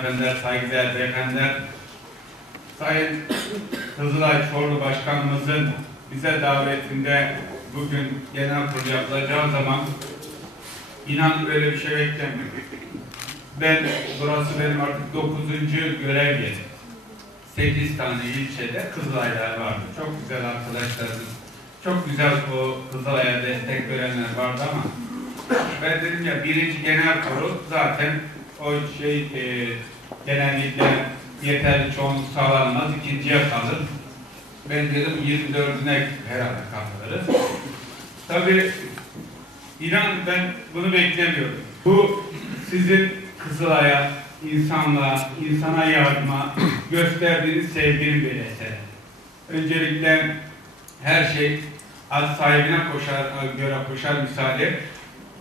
hanımefendiler, saygıdeğer beyefendiler, Sayın Kızılay Çorlu Başkanımızın bize davetinde bugün genel kurul yapılacağı zaman inan böyle bir şey beklemiyorum. Ben, burası benim artık dokuzuncu görev yerim. Sekiz tane ilçede Kızılaylar vardı. Çok güzel arkadaşlarımız. Çok güzel o Kızılay'a destek verenler vardı ama ben dedim ya birinci genel kurul zaten o şey e, genellikle yeterli çoğunluk sağlanmaz. ikinciye kalır. Ben dedim 24'üne herhalde kalırız. Tabii inan ben bunu beklemiyorum. Bu sizin Kızılay'a, insanlığa, insana yardıma gösterdiğiniz sevginin bir eseri. Öncelikle her şey az sahibine koşar, göre koşar misali.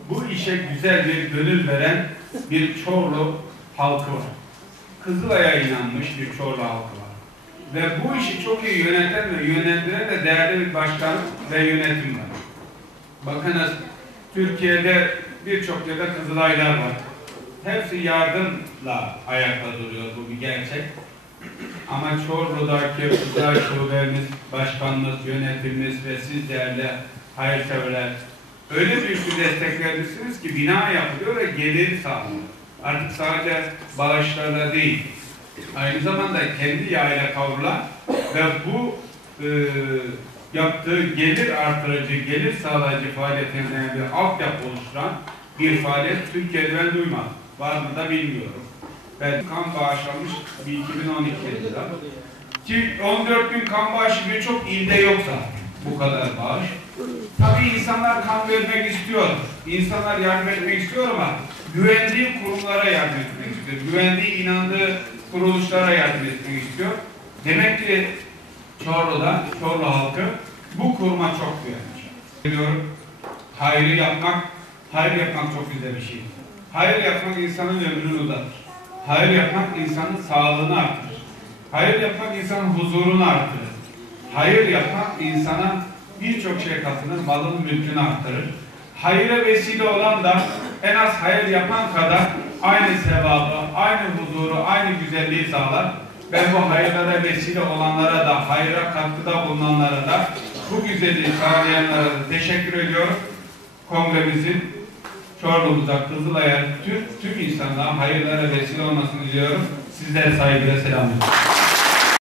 Bu işe güzel bir gönül veren bir Çorlu halkı var. Kızılay'a inanmış bir Çorlu halkı var. Ve bu işi çok iyi yöneten ve yönlendiren de değerli bir başkan ve yönetim var. Bakınız Türkiye'de birçok yerde Kızılaylar var. Hepsi yardımla ayakta duruyor bu bir gerçek. Ama Çorlu'daki Kızılay Şubemiz, başkanımız, yönetimimiz ve siz değerli hayırseverler öyle büyük bir destek vermişsiniz ki bina yapılıyor ve gelir sağlanıyor. Artık sadece bağışlarla değil, aynı zamanda kendi yağıyla kavrulan ve bu e, yaptığı gelir artırıcı, gelir sağlayıcı faaliyetlerinden bir altyapı oluşturan bir faaliyet Türkiye'de ben duymadım. Var mı da bilmiyorum. Ben kan bağışlamış bir 2012 yılında. Ki 14 bin kan bağışı birçok ilde yoksa bu kadar bağış. Tabii insanlar kan vermek istiyor. İnsanlar yardım etmek istiyor ama güvendiği kurumlara yardım etmek istiyor. Güvendiği, inandığı kuruluşlara yardım etmek istiyor. Demek ki Çorlu'da, Çorlu halkı bu kuruma çok güvenmiş. Diyorum, hayrı yapmak, hayır yapmak çok güzel bir şey. Hayır yapmak insanın ömrünü uzatır. Hayır yapmak insanın sağlığını artırır. Hayır yapmak insanın huzurunu artırır. Hayır yapmak insana birçok şey katılır, malın mülkünü artırır. Hayıra vesile olan da en az hayır yapan kadar aynı sevabı, aynı huzuru, aynı güzelliği sağlar. Ben bu hayırlara vesile olanlara da, hayra katkıda bulunanlara da, bu güzelliği sağlayanlara da teşekkür ediyorum. Kongremizin Çorlu'muza, Kızılay'a, tüm, tüm insanlığa hayırlara vesile olmasını diliyorum. Sizlere saygıyla selamlıyorum.